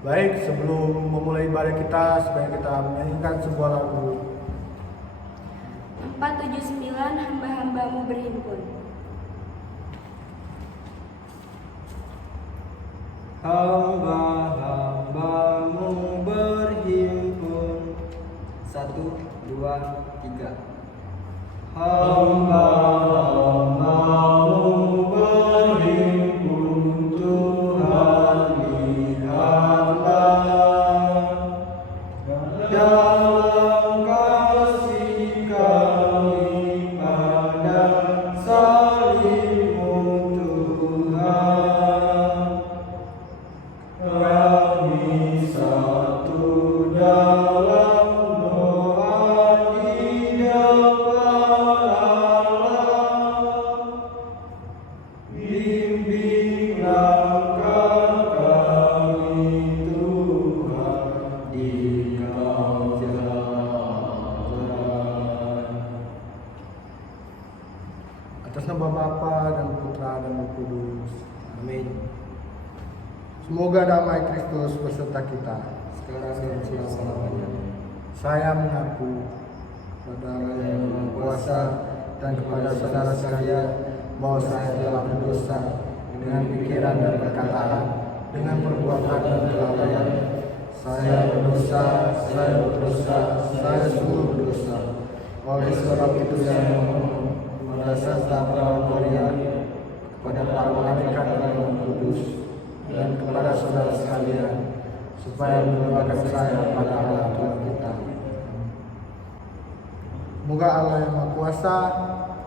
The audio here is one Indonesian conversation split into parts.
Baik, sebelum memulai ibadah kita, supaya kita menyanyikan sebuah lagu. 479 hamba-hambamu berhimpun. Hamba-hambamu berhimpun. 1, 2, 3. Hamba-hambamu berhimpun, Tuhan lihatlah. Dalam kasih kami pada salib-Mu, Tuhan. Kami satu dalam doa di depan Allah. Bimbing langkah kami, Tuhan, di Kau jalan. Atas nama Bapa dan Putra dan Roh Kudus. Amin. Semoga damai Kristus beserta kita. Sekarang dan selama-lamanya. Saya mengaku kepada Allah yang Maha Kuasa dan kepada saudara sekalian bahwa saya telah berdosa dengan pikiran dan perkataan, dengan perbuatan dan kelalaian. Saya berdosa, saya sungguh berdosa. Oleh sebab itu saya memohon kepada serta para kalian, kepada para malaikat dan Roh Kudus, dan kepada saudara sekalian, supaya menyerahkan saya pada Allah Tuhan kita. Semoga Allah yang Maha Kuasa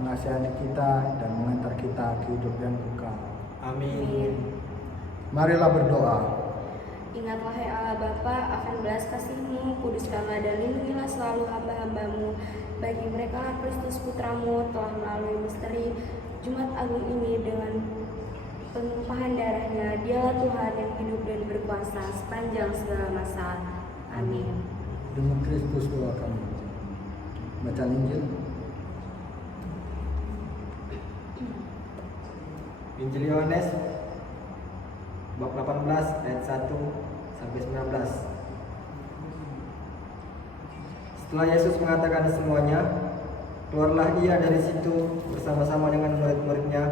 mengasihani kita dan mengantar kita ke hidup yang kekal. Amin. Marilah berdoa. Ingat wahai Allah Bapa akan belas kasih-Mu, kuduskanlah dan lindungilah selalu hamba-hamba-Mu. Bagi mereka lah Kristus Putra-Mu telah melalui misteri Jumat Agung ini dengan penumpahan darahnya. Dialah Tuhan yang hidup dan berkuasa sepanjang segala masa. Amin. Demi Kristus doa kami. Bacaan Injil. Injil Yohanes bab 18 ayat 1 sampai 19. Setelah Yesus mengatakan semuanya, keluarlah ia dari situ bersama-sama dengan murid-muridnya,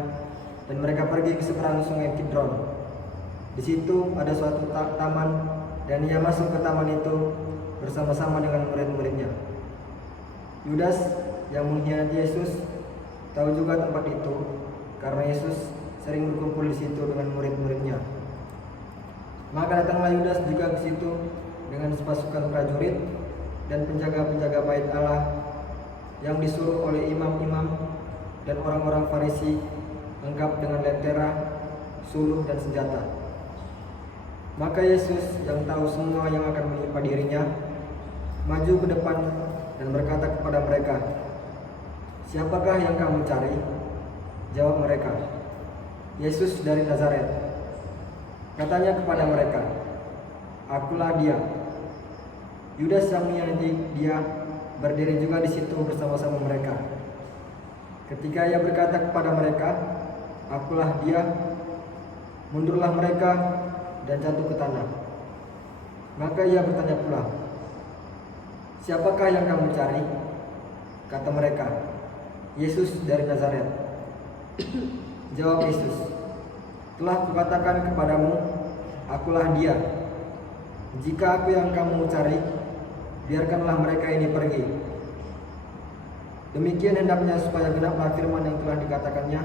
dan mereka pergi ke seberang sungai Kidron. Di situ ada suatu taman, dan ia masuk ke taman itu bersama-sama dengan murid-muridnya. Yudas yang mengkhianati Yesus tahu juga tempat itu, karena Yesus sering berkumpul di situ dengan murid-muridnya. Maka datanglah Yudas juga ke situ dengan sepasukan prajurit dan penjaga-penjaga bait Allah yang disuruh oleh imam-imam dan orang-orang Farisi, lengkap dengan lentera, suluh dan senjata. Maka Yesus yang tahu semua yang akan menimpa dirinya, maju ke depan dan berkata kepada mereka, "Siapakah yang kamu cari?" Jawab mereka, "Yesus dari Nazaret." Katanya kepada mereka, "Akulah dia." Yudas yang mengkhianati dia berdiri juga di situ bersama-sama mereka. Ketika ia berkata kepada mereka, "Akulah dia," mundurlah mereka dan jatuh ke tanah. Maka ia bertanya pula, "Siapakah yang kamu cari?" Kata mereka, "Yesus dari Nazaret." Jawab Yesus, "Telah kukatakan kepadamu, akulah dia. Jika aku yang kamu cari, biarkanlah mereka ini pergi." Demikian hendaknya supaya genaplah firman yang telah dikatakannya,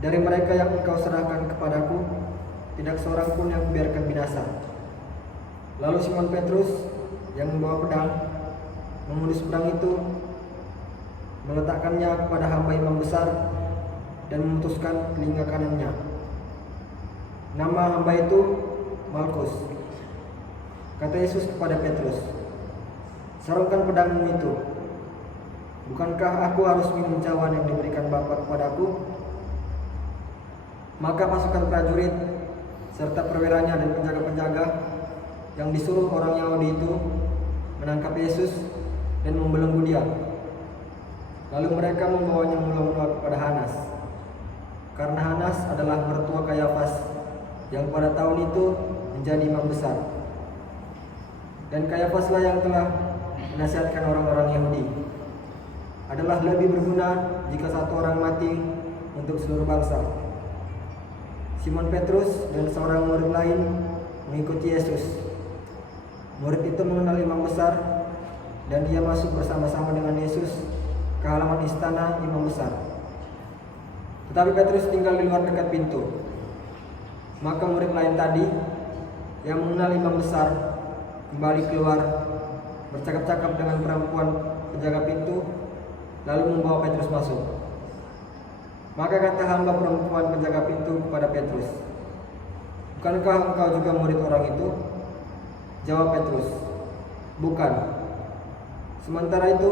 "Dari mereka yang engkau serahkan kepadaku, tidak seorang pun yang kubiarkan binasa." Lalu Simon Petrus yang membawa pedang menghunus pedang itu, meletakkannya kepada hamba imam besar dan memutuskan telinga kanannya. Nama hamba itu Malkus. Kata Yesus kepada Petrus, "Sarungkan pedangmu itu. Bukankah aku harus minum cawan yang diberikan Bapa kepadaku?" Maka pasukan prajurit serta perwiranya dan penjaga-penjaga yang disuruh orang Yahudi itu menangkap Yesus dan membelenggu dia. Lalu mereka membawanya mula-mula kepada Hanas, karena Hanas adalah mertua Kayafas yang pada tahun itu menjadi imam besar. Dan Kayafaslah yang telah menasihatkan orang-orang Yahudi, adalah lebih berguna jika satu orang mati untuk seluruh bangsa. Simon Petrus dan seorang murid lain mengikuti Yesus. Murid itu mengenal imam besar dan dia masuk bersama-sama dengan Yesus ke halaman istana imam besar. Tetapi Petrus tinggal di luar dekat pintu. Maka murid lain tadi yang mengenal imam besar kembali keluar, bercakap-cakap dengan perempuan penjaga pintu, lalu membawa Petrus masuk. Maka kata hamba perempuan penjaga pintu kepada Petrus, "Bukankah engkau juga murid orang itu?" Jawab Petrus, "Bukan." Sementara itu,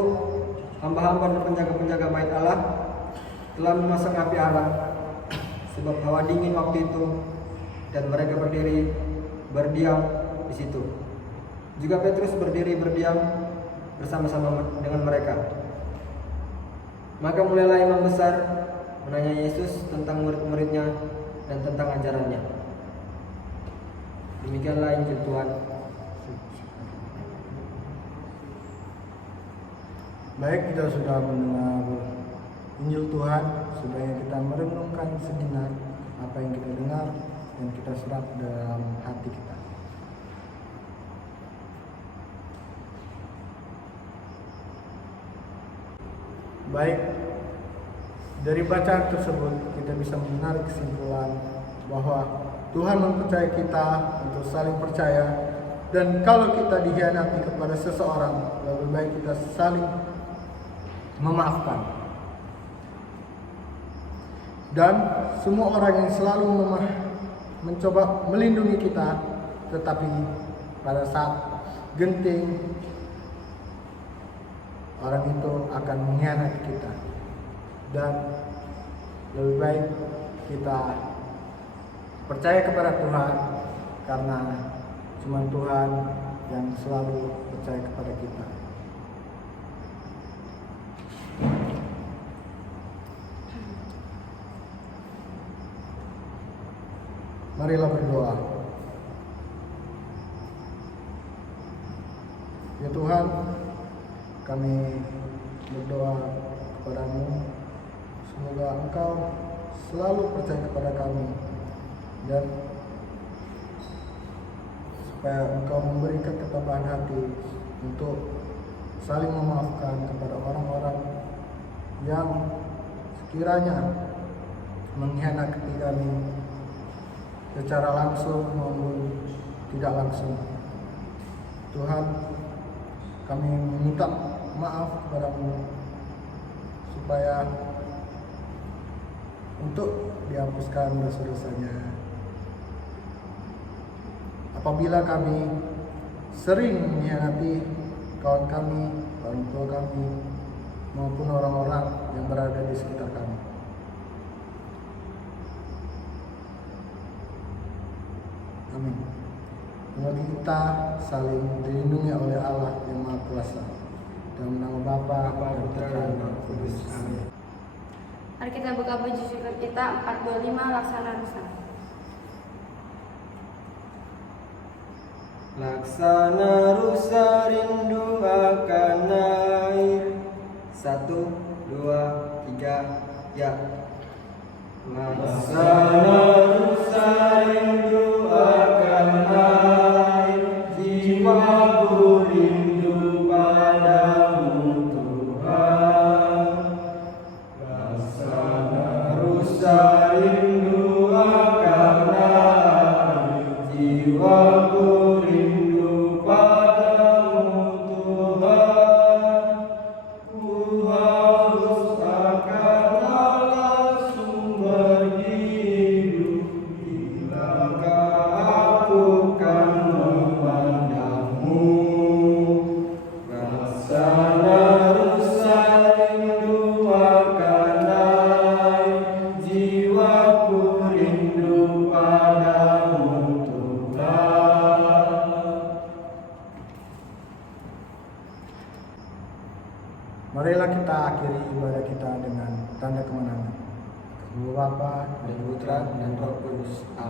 hamba-hamba dan penjaga-penjaga bait Allah telah memasang api arang, sebab hawa dingin waktu itu, dan mereka berdiri berdiam di situ. Juga Petrus berdiri berdiam bersama-sama dengan mereka. Maka mulailah imam besar menanya Yesus tentang murid-muridnya dan tentang ajarannya. Demikianlah Injil Tuhan. Baik, kita sudah mendengar Injil Tuhan, supaya kita merenungkan sejenak apa yang kita dengar dan kita serap dalam hati kita. Baik, dari bacaan tersebut kita bisa menarik kesimpulan bahwa Tuhan mempercayai kita untuk saling percaya, dan kalau kita dikhianati kepada seseorang, lebih baik kita saling memaafkan. Dan semua orang yang selalu mencoba melindungi kita, tetapi pada saat genting, orang itu akan mengkhianati kita. Dan lebih baik kita percaya kepada Tuhan, karena cuma Tuhan yang selalu percaya kepada kita. Marilah berdoa. Ya Tuhan, kami berdoa kepadamu, semoga Engkau selalu percaya kepada kami, dan supaya Engkau memberikan ketabahan hati untuk saling memaafkan kepada orang-orang yang sekiranya mengkhianati kami secara langsung maupun tidak langsung. Tuhan, kami meminta maaf kepadamu supaya untuk dihapuskan dosa-dosanya. Apabila kami sering mengkhianati kawan kami, orang tua kami, maupun orang-orang yang berada di sekitar kami. Amin. Semoga kita saling dilindungi oleh Allah yang Maha Kuasa. Dalam nama Bapa dan Putra dan Roh Kudus. Amin. Mari kita buka puji syukur kita 425 Laksana Rusa. Laksana rusa rindu akan air. 1, 2, 3, ya. Laksana rusa rindu akan air, jiwaku rindu padamu Tuhan. Laksana rusa rindu akan air, jiwaku rindu padamu Tuhan. Ku haus akan Allah sumber hidup, bilakah aku kan memandangmu. Laksana rusa rindu akan air, jiwaku rindu padamu Tuhan. Marilah kita akhiri ibadah kita dengan tanda kemenangan. Nama Bapa Dan Putra dan Roh Kudus. Amin.